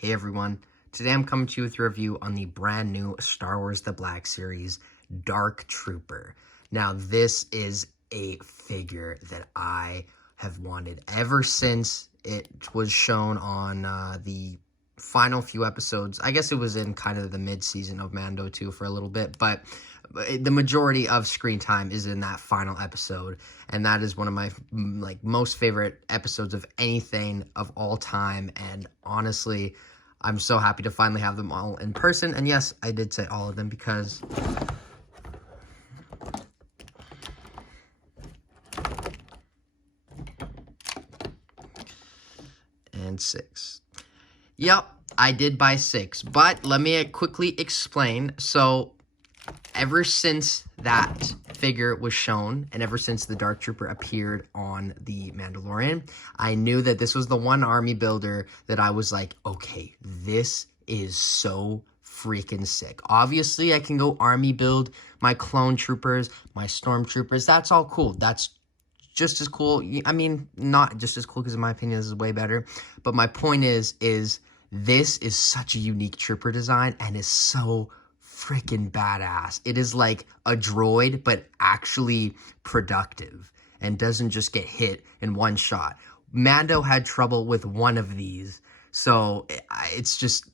Hey everyone, today I'm coming to you with a review on the brand new Star Wars The Black Series Dark Trooper. Now this is a figure that I have wanted ever since it was shown on the final few episodes. I guess it was in kind of the mid-season of Mando too for a little bit, but the majority of screen time is in that final episode, and that is one of my most favorite episodes of anything of all time. And honestly, I'm so happy to finally have them all in person. And yes, I did say all of them because and 6. Yep, I did buy 6, but let me quickly explain. So ever since that figure was shown, and ever since the Dark Trooper appeared on the Mandalorian, I knew that this was the one army builder that I was like, okay, this is so freaking sick. Obviously, I can go army build my clone troopers, my stormtroopers. That's all cool. That's just as cool. I mean, not just as cool, because in my opinion, this is way better. But my point is this is such a unique trooper design and is so freaking badass. It is like a droid, but actually productive and doesn't just get hit in one shot. Mando had trouble with one of these, so it's just,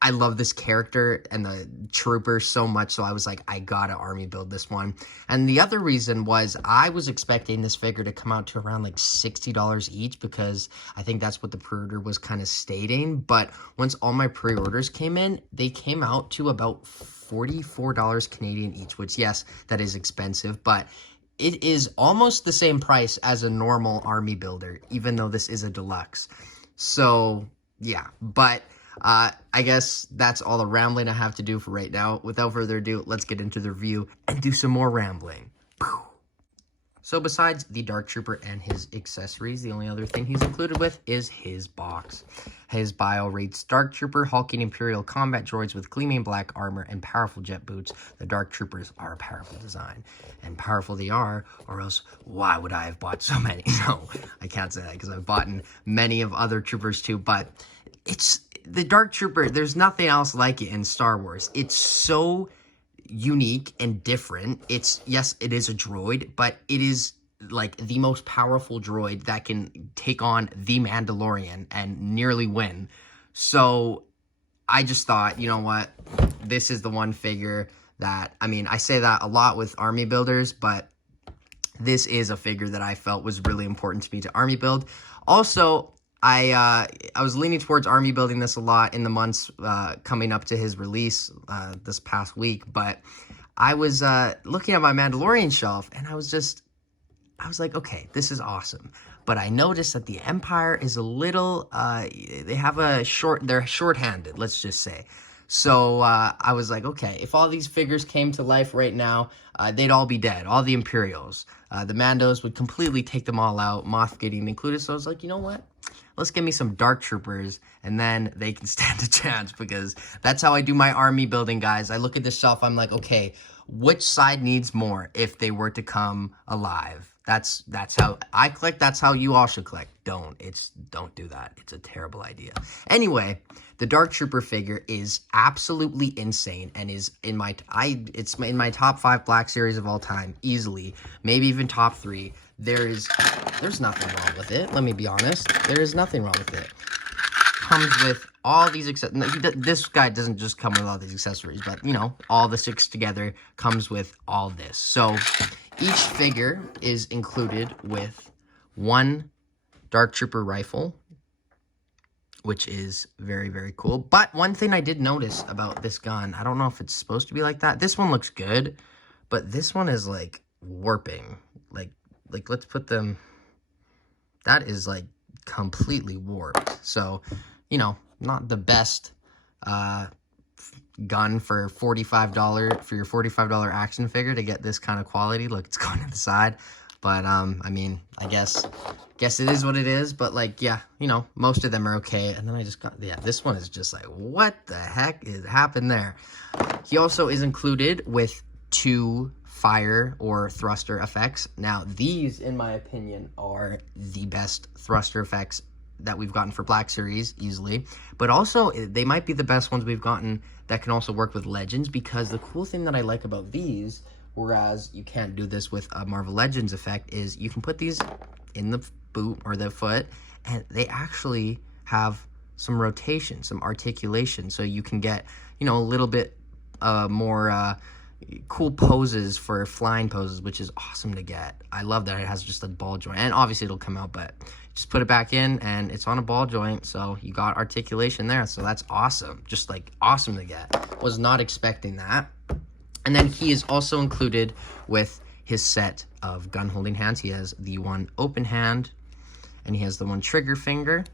I love this character and the trooper so much, so I was like, I gotta army build this one. And the other reason was I was expecting this figure to come out to around like $60 each, because I think that's what the pre-order was kind of stating. But once all my pre-orders came in, they came out to about $44 Canadian each, which yes, that is expensive, but it is almost the same price as a normal army builder, even though this is a deluxe. So yeah, but I guess that's all the rambling I have to do for right now. Without further ado, let's get into the review and do some more rambling. So besides the Dark Trooper and his accessories, the only other thing he's included with is his box. His bio reads, Dark Trooper, hulking Imperial combat droids with gleaming black armor and powerful jet boots. The Dark Troopers are a powerful design. And powerful they are, or else why would I have bought so many? No, I can't say that because I've bought many of other troopers too, but it's the Dark Trooper. There's nothing else like it in Star Wars. It's so unique and different. It's, yes, it is a droid, but it is like the most powerful droid that can take on the Mandalorian and nearly win. So I just thought, you know what, this is the one figure that, I mean, I say that a lot with army builders, but this is a figure that I felt was really important to me to army build. Also, I was leaning towards army building this a lot in the months coming up to his release this past week, but I was looking at my Mandalorian shelf, and I was like, okay, this is awesome. But I noticed that the Empire is a little, they're short-handed, let's just say. So I was like, okay, if all these figures came to life right now, they'd all be dead, all the Imperials. The Mandos would completely take them all out, Moff getting included. So I was like, you know what? Let's give me some Dark Troopers, and then they can stand a chance, because that's how I do my army building, guys. I look at this shelf, I'm like, okay, which side needs more if they were to come alive? That's how I collect. That's how you all should collect. Don't do that. It's a terrible idea. Anyway, the Dark Trooper figure is absolutely insane and is in my top 5 Black Series of all time, easily, maybe even top 3. There's nothing wrong with it. Let me be honest. There is nothing wrong with it. Comes with all these this guy doesn't just come with all these accessories, but you know, all the 6 together comes with all this. So each figure is included with one Dark Trooper rifle, which is very, very cool. But one thing I did notice about this gun, I don't know if it's supposed to be like that. This one looks good, but this one is like warping. Like let's put them, that is like completely warped. So, you know, not the best gun for $45 for your $45 action figure to get this kind of quality. Look, it's going to the side. But I mean, I guess it is what it is. But like, yeah, you know, most of them are okay. And then I just got, yeah, this one is just like, what the heck is happened there? He also is included with 2 fire or thruster effects. Now, these, in my opinion, are the best thruster effects that we've gotten for Black Series easily, but also they might be the best ones we've gotten that can also work with Legends, because the cool thing that I like about these, whereas you can't do this with a Marvel Legends effect, is you can put these in the boot or the foot, and they actually have some rotation, some articulation, so you can get, you know, a little bit more cool poses for flying poses, which is awesome to get. I love that it has just a ball joint, and obviously it'll come out, but just put it back in and it's on a ball joint, so you got articulation there. So that's awesome, just like awesome to get. Was not expecting that. And then he is also included with his set of gun holding hands. He has the one open hand and he has the one trigger finger.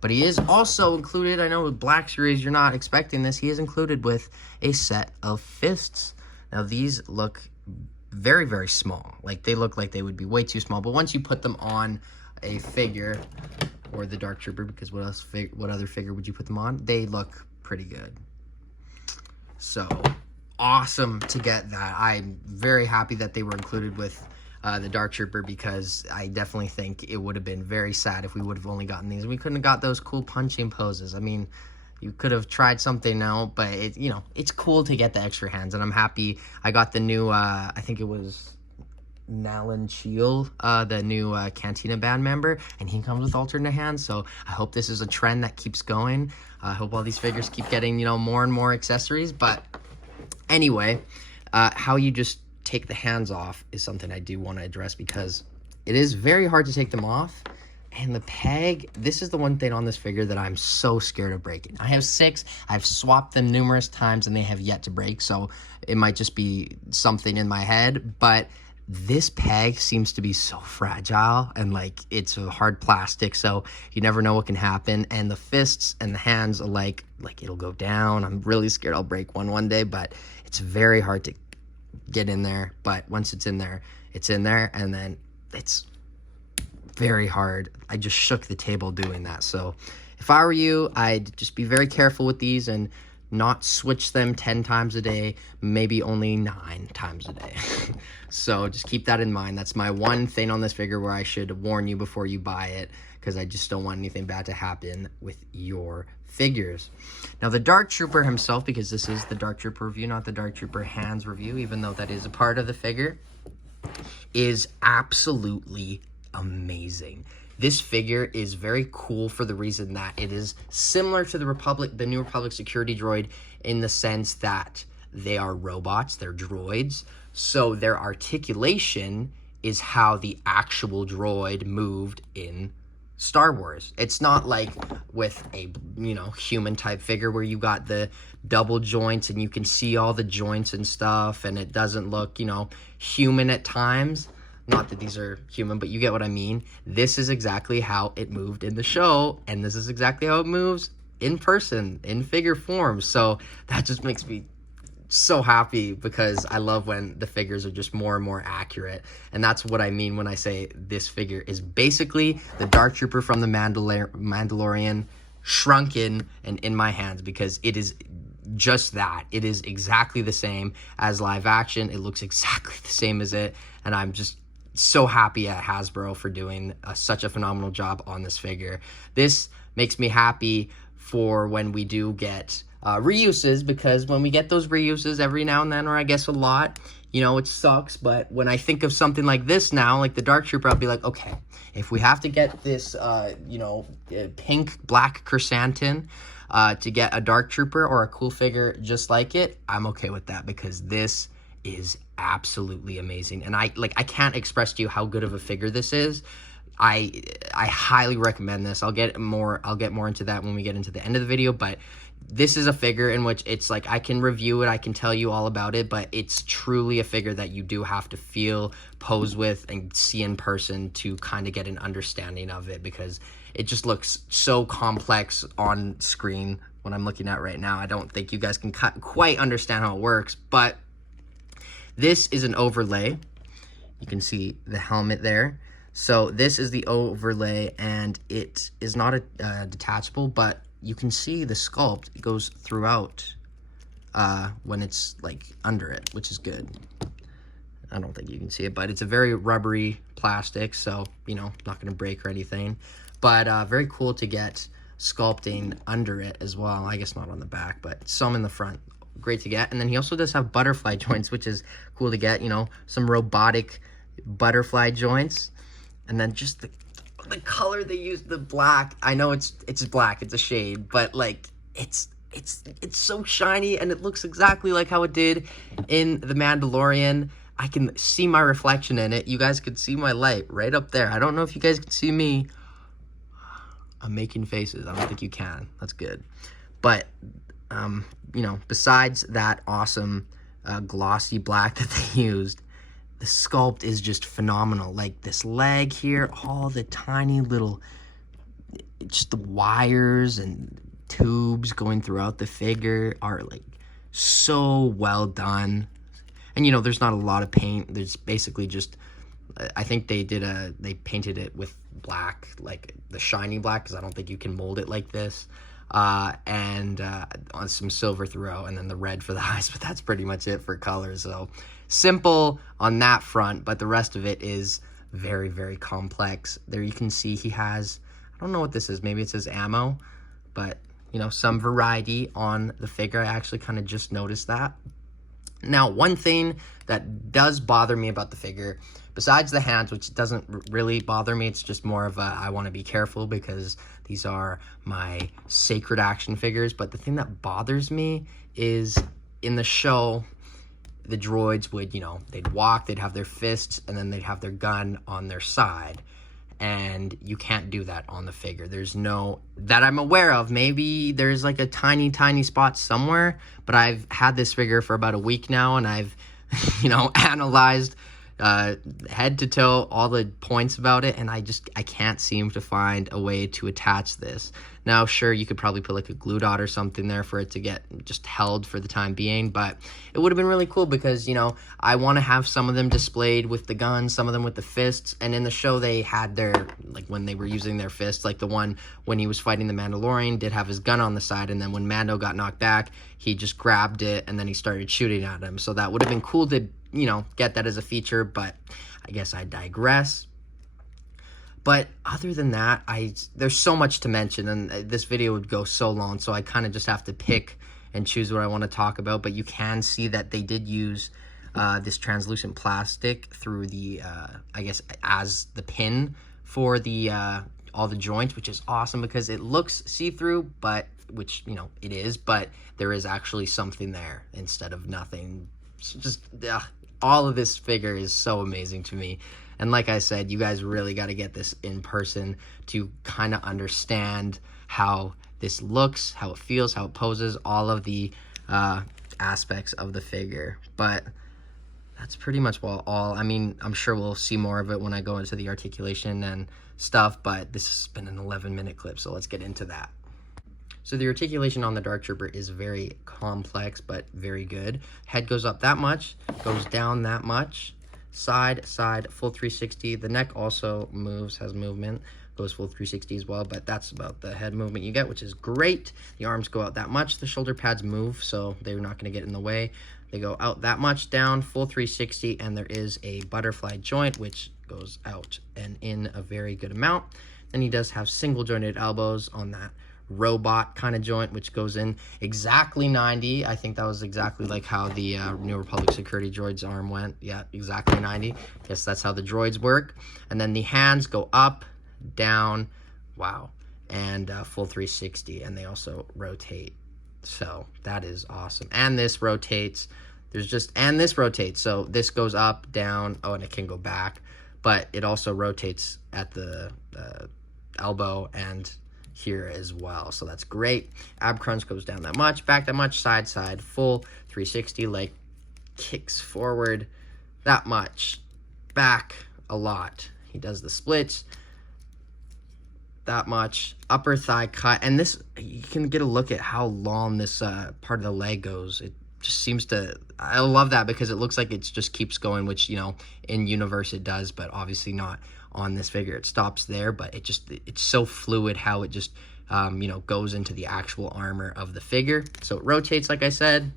But he is also included, I know with Black Series you're not expecting this, he is included with a set of fists. Now these look very, very small. Like they look like they would be way too small, but once you put them on a figure, or the Dark Trooper, because what other figure would you put them on? They look pretty good. So awesome to get that. I'm very happy that they were included with the Dark Trooper, because I definitely think it would have been very sad if we would have only gotten these. We couldn't have got those cool punching poses. I mean, you could have tried something now, but it, you know, it's cool to get the extra hands, and I'm happy I got the new, I think it was Nalan Cheel, the new Cantina band member, and he comes with alternate hands, so I hope this is a trend that keeps going. I hope all these figures keep getting, you know, more and more accessories. But anyway, how you just take the hands off is something I do want to address, because it is very hard to take them off. And the peg, this is the one thing on this figure that I'm so scared of breaking. I have 6, I've swapped them numerous times and they have yet to break, so it might just be something in my head, but this peg seems to be so fragile, and like it's a hard plastic, so you never know what can happen. And the fists and the hands are like it'll go down. I'm really scared I'll break one day, but it's very hard to get in there. But once it's in there, and then it's very hard. I just shook the table doing that. So if I were you, I'd just be very careful with these and not switch them 10 times a day, maybe only 9 times a day. So just keep that in mind. That's my one thing on this figure where I should warn you before you buy it, because I just don't want anything bad to happen with your figures. Now the Dark Trooper himself, because this is the Dark Trooper review, not the Dark Trooper hands review, even though that is a part of the figure, is absolutely amazing. This figure is very cool for the reason that it is similar to the New Republic security droid, in the sense that they are robots, they're droids, so their articulation is how the actual droid moved in Star Wars. It's not like with a, you know, human type figure where you got the double joints and you can see all the joints and stuff, and it doesn't look, you know, human at times. Not that these are human, but you get what I mean. This is exactly how it moved in the show, and this is exactly how it moves in person, in figure form. So that just makes me so happy, because I love when the figures are just more and more accurate. And that's what I mean when I say this figure is basically the Dark Trooper from the Mandalorian shrunken and in my hands, because it is just that. It is exactly the same as live action. It looks exactly the same as it, and I'm just so happy at Hasbro for doing such a phenomenal job on this figure. This makes me happy for when we do get reuses, because when we get those reuses every now and then, or I guess a lot, you know, it sucks. But when I think of something like this now, like the Dark Trooper, I'll be like, okay, if we have to get this, you know, pink black chrysanthemum to get a Dark Trooper or a cool figure just like it, I'm okay with that, because this is absolutely amazing. And I can't express to you how good of a figure this is. I highly recommend this. I'll get more into that when we get into the end of the video, but this is a figure in which it's like I can review it, I can tell you all about it, but it's truly a figure that you do have to feel, pose with, and see in person to kind of get an understanding of it, because it just looks so complex on screen when I'm looking at right now. I don't think you guys can quite understand how it works, but this is an overlay. You can see the helmet there. So this is the overlay, and it is not a detachable, but you can see the sculpt goes throughout when it's like under it, which is good. I don't think you can see it, but it's a very rubbery plastic, so, you know, not going to break or anything. But very cool to get sculpting under it as well. I guess not on the back, but some in the front. Great to get. And then he also does have butterfly joints, which is cool to get, you know, some robotic butterfly joints. And then just the color they used, the black. I know it's black, it's a shade, but like it's so shiny, and it looks exactly like how it did in the Mandalorian. I can see my reflection in it. You guys could see my light right up there. I don't know if you guys can see me. I'm making faces. I don't think you can. That's good. But you know, besides that awesome glossy black that they used, the sculpt is just phenomenal. Like this leg here, all the tiny little, just the wires and tubes going throughout the figure are like so well done. And you know, there's not a lot of paint. There's basically just, I think they painted it with black, like the shiny black, because I don't think you can mold it like this. And on some silver throughout, and then the red for the eyes, but that's pretty much it for colors. So simple on that front, but the rest of it is very, very complex. There you can see he has, I don't know what this is, maybe it says ammo, but you know, some variety on the figure. I actually kind of just noticed that. Now, one thing that does bother me about the figure, besides the hands, which doesn't really bother me, it's just more of a, I want to be careful because these are my sacred action figures. But the thing that bothers me is in the show, the droids would, you know, they'd walk, they'd have their fists, and then they'd have their gun on their side. And you can't do that on the figure. There's no, that I'm aware of. Maybe there's like a tiny, tiny spot somewhere, but I've had this figure for about a week now, and I've, you know, analyzed head to toe all the points about it, and I can't seem to find a way to attach this. Now, sure, you could probably put like a glue dot or something there for it to get just held for the time being, but it would have been really cool because, you know, I want to have some of them displayed with the guns, some of them with the fists, and in the show they had their, like when they were using their fists, like the one when he was fighting the Mandalorian did have his gun on the side, and then when Mando got knocked back, he just grabbed it and then he started shooting at him. So that would have been cool to, you know, get that as a feature, but I guess I digress. But other than that, there's so much to mention, and this video would go so long, so I kind of just have to pick and choose what I want to talk about. But you can see that they did use this translucent plastic through the, I guess, as the pin for the all the joints, which is awesome because it looks see-through, but, which, you know, it is, but there is actually something there instead of nothing. So just, all of this figure is so amazing to me. And like I said, you guys really got to get this in person to kind of understand how this looks, how it feels, how it poses, all of the aspects of the figure. But that's pretty much all. I mean, I'm sure we'll see more of it when I go into the articulation and stuff, but this has been an 11-minute clip, so let's get into that. So the articulation on the Dark Trooper is very complex, but very good. Head goes up that much, goes down that much. Side, full 360. The neck also moves, has movement, goes full 360 as well, but that's about the head movement you get, which is great. The arms go out that much. The shoulder pads move, so they're not going to get in the way. They go out that much, down, full 360, and there is a butterfly joint, which goes out and in a very good amount. Then he does have single jointed elbows on that robot kind of joint, which goes in exactly 90. I think that was exactly like how the New Republic security droid's arm went. Yeah, exactly 90. Guess that's how the droids work. And then the hands go up, down, wow, and full 360, and they also rotate. So that is awesome. And this rotates. And this rotates. So this goes up, down, oh, and it can go back, but it also rotates at the elbow and here as well, so that's great. Ab crunch goes down that much, back that much, side, full 360, like kicks forward that much, back a lot. He does the splits that much, upper thigh cut, and this, you can get a look at how long this part of the leg goes. It just seems to, I love that because it looks like it just keeps going, which, you know, in universe it does, but obviously not on this figure. It stops there, but it's so fluid how it just you know, goes into the actual armor of the figure. So it rotates, like I said,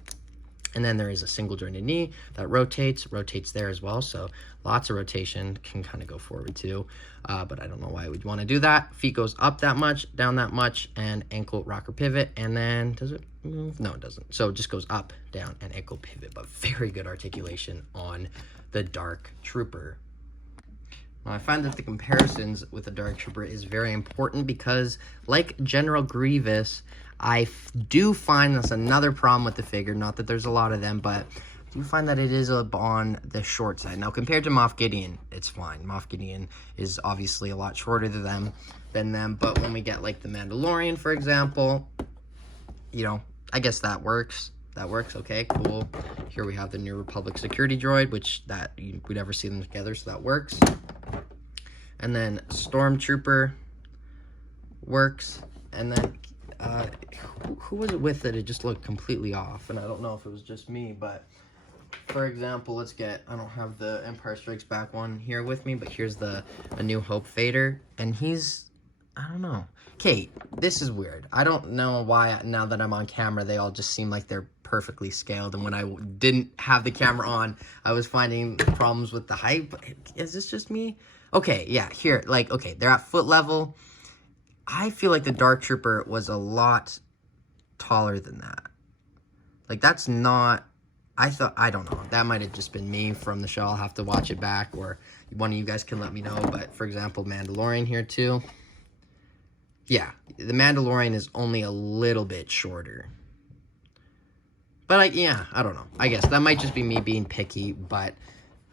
And then there is a single jointed knee that rotates there as well. So lots of rotation, can kind of go forward too. But I don't know why we'd want to do that. Feet goes up that much, down that much, and ankle rocker pivot. And then does it move? No, it doesn't. So it just goes up, down, and ankle pivot. But very good articulation on the Dark Trooper. Now, I find that the comparisons with the Dark Trooper is very important because, like General Grievous, I do find that's another problem with the figure. Not that there's a lot of them, but I do find that it is on the short side. Now, compared to Moff Gideon, it's fine. Moff Gideon is obviously a lot shorter than them. But when we get like the Mandalorian, for example, you know, I guess that works. That works. Okay, cool. Here we have the New Republic security droid, which we never see them together, so that works. And then Stormtrooper works. And then who was it with that it just looked completely off? And I don't know if it was just me, but for example, let's get, I don't have the Empire Strikes Back one here with me, but here's A New Hope Vader, and he's, I don't know. Okay, this is weird. I don't know why now that I'm on camera, they all just seem like they're perfectly scaled, and when I didn't have the camera on, I was finding problems with the height. Is this just me? Okay, yeah, here, like, okay, they're at foot level. I feel like the Dark Trooper was a lot taller than that. Like, that's not, I don't know. That might have just been me from the show. I'll have to watch it back, or one of you guys can let me know. But, for example, Mandalorian here, too. Yeah, the Mandalorian is only a little bit shorter. But, yeah, I don't know. I guess that might just be me being picky, but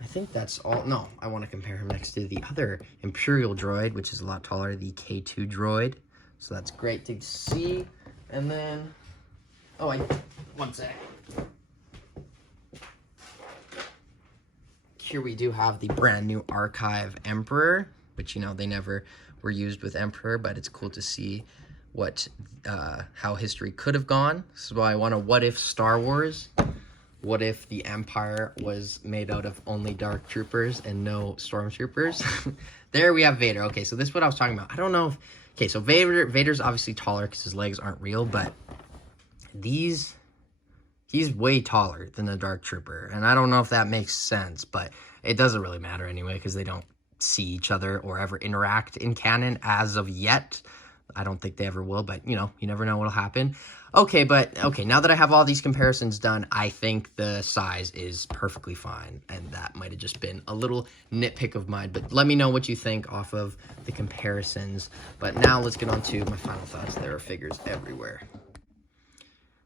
I think that's all. No, I want to compare him next to the other Imperial droid, which is a lot taller, the K2 droid. So that's great to see. And then, one sec. Here we do have the brand new Archive Emperor, which, you know, they never were used with Emperor, but it's cool to see how history could have gone. This is why I want to what if Star Wars. What if the Empire was made out of only Dark Troopers and no Stormtroopers? There we have Vader. Okay, so this is what I was talking about. I don't know if... Okay, so Vader's obviously taller because his legs aren't real, but he's way taller than the Dark Trooper. And I don't know if that makes sense, but it doesn't really matter anyway because they don't see each other or ever interact in canon as of yet. I don't think they ever will, but, you know, you never know what'll happen. Okay, now that I have all these comparisons done, I think the size is perfectly fine, and that might have just been a little nitpick of mine, but let me know what you think off of the comparisons. But now let's get on to my final thoughts. There are figures everywhere.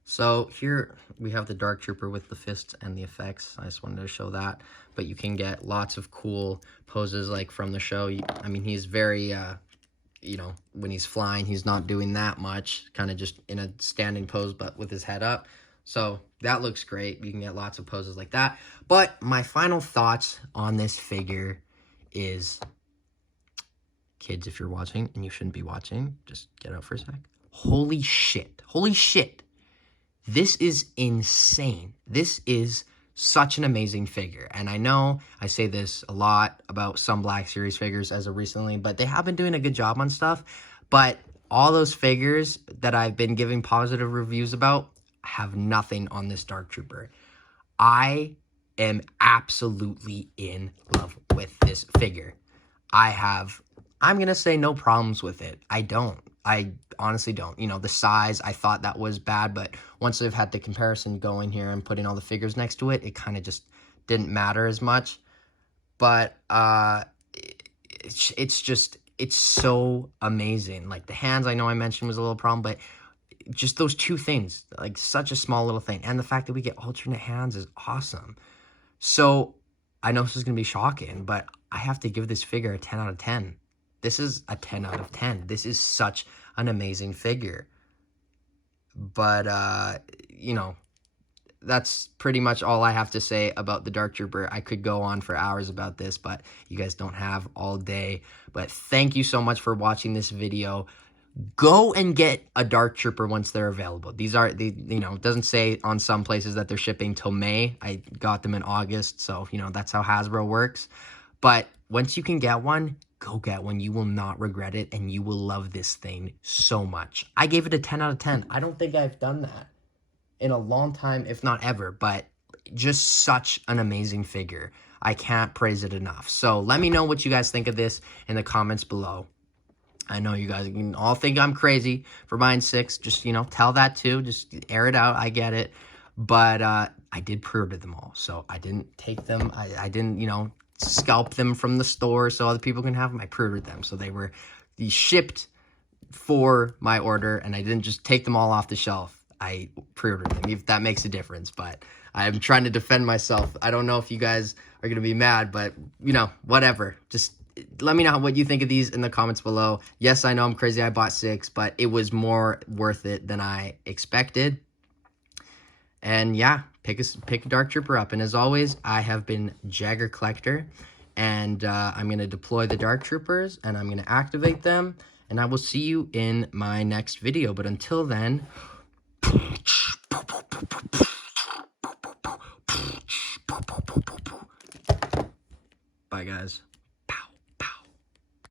So here we have the Dark Trooper with the fists and the effects. I just wanted to show that, but you can get lots of cool poses like from the show. I mean, he's very... you know, when he's flying, he's not doing that much, kind of just in a standing pose, but with his head up. So that looks great. You can get lots of poses like that. But my final thoughts on this figure is, kids, if you're watching, and you shouldn't be watching, just get out for a sec. Holy shit. Holy shit. This is insane. This is such an amazing figure. And I know I say this a lot about some Black Series figures as of recently, but they have been doing a good job on stuff. But all those figures that I've been giving positive reviews about have nothing on this Dark Trooper. I am absolutely in love with this figure. I'm going to say no problems with it. I honestly don't. You know, the size, I thought that was bad, but once I've had the comparison going here and putting all the figures next to it, it kind of just didn't matter as much. But it's so amazing. Like the hands, I know I mentioned was a little problem, but just those two things, like such a small little thing. And the fact that we get alternate hands is awesome. So I know this is going to be shocking, but I have to give this figure a 10 out of 10. This is a 10 out of 10. This is such an amazing figure. But, you know, that's pretty much all I have to say about the Dark Trooper. I could go on for hours about this, but you guys don't have all day. But thank you so much for watching this video. Go and get a Dark Trooper once they're available. These are, you know, it doesn't say on some places that they're shipping till May. I got them in August, so, you know, that's how Hasbro works. But once you can get one, go get one. You will not regret it, and you will love this thing so much. I gave it a 10 out of 10. I don't think I've done that in a long time, if not ever, but just such an amazing figure. I can't praise it enough. So let me know what you guys think of this in the comments below. I know you guys can all think I'm crazy for buying 6. Just, you know, tell that too. Just air it out. I get it. But I did pre-order them all. So I didn't take them. I didn't, you know, scalp them from the store so other people can have them. I pre-ordered them. So they were shipped for my order. And I didn't just take them all off the shelf. I pre-ordered them, if that makes a difference. But I'm trying to defend myself. I don't know if you guys are going to be mad. But, you know, whatever. Just let me know what you think of these in the comments below. Yes, I know I'm crazy. I bought 6, but it was more worth it than I expected. And yeah, pick a Dark Trooper up. And as always, I have been Jagger Collector. And I'm going to deploy the Dark Troopers. And I'm going to activate them. And I will see you in my next video. But until then... Bye, guys.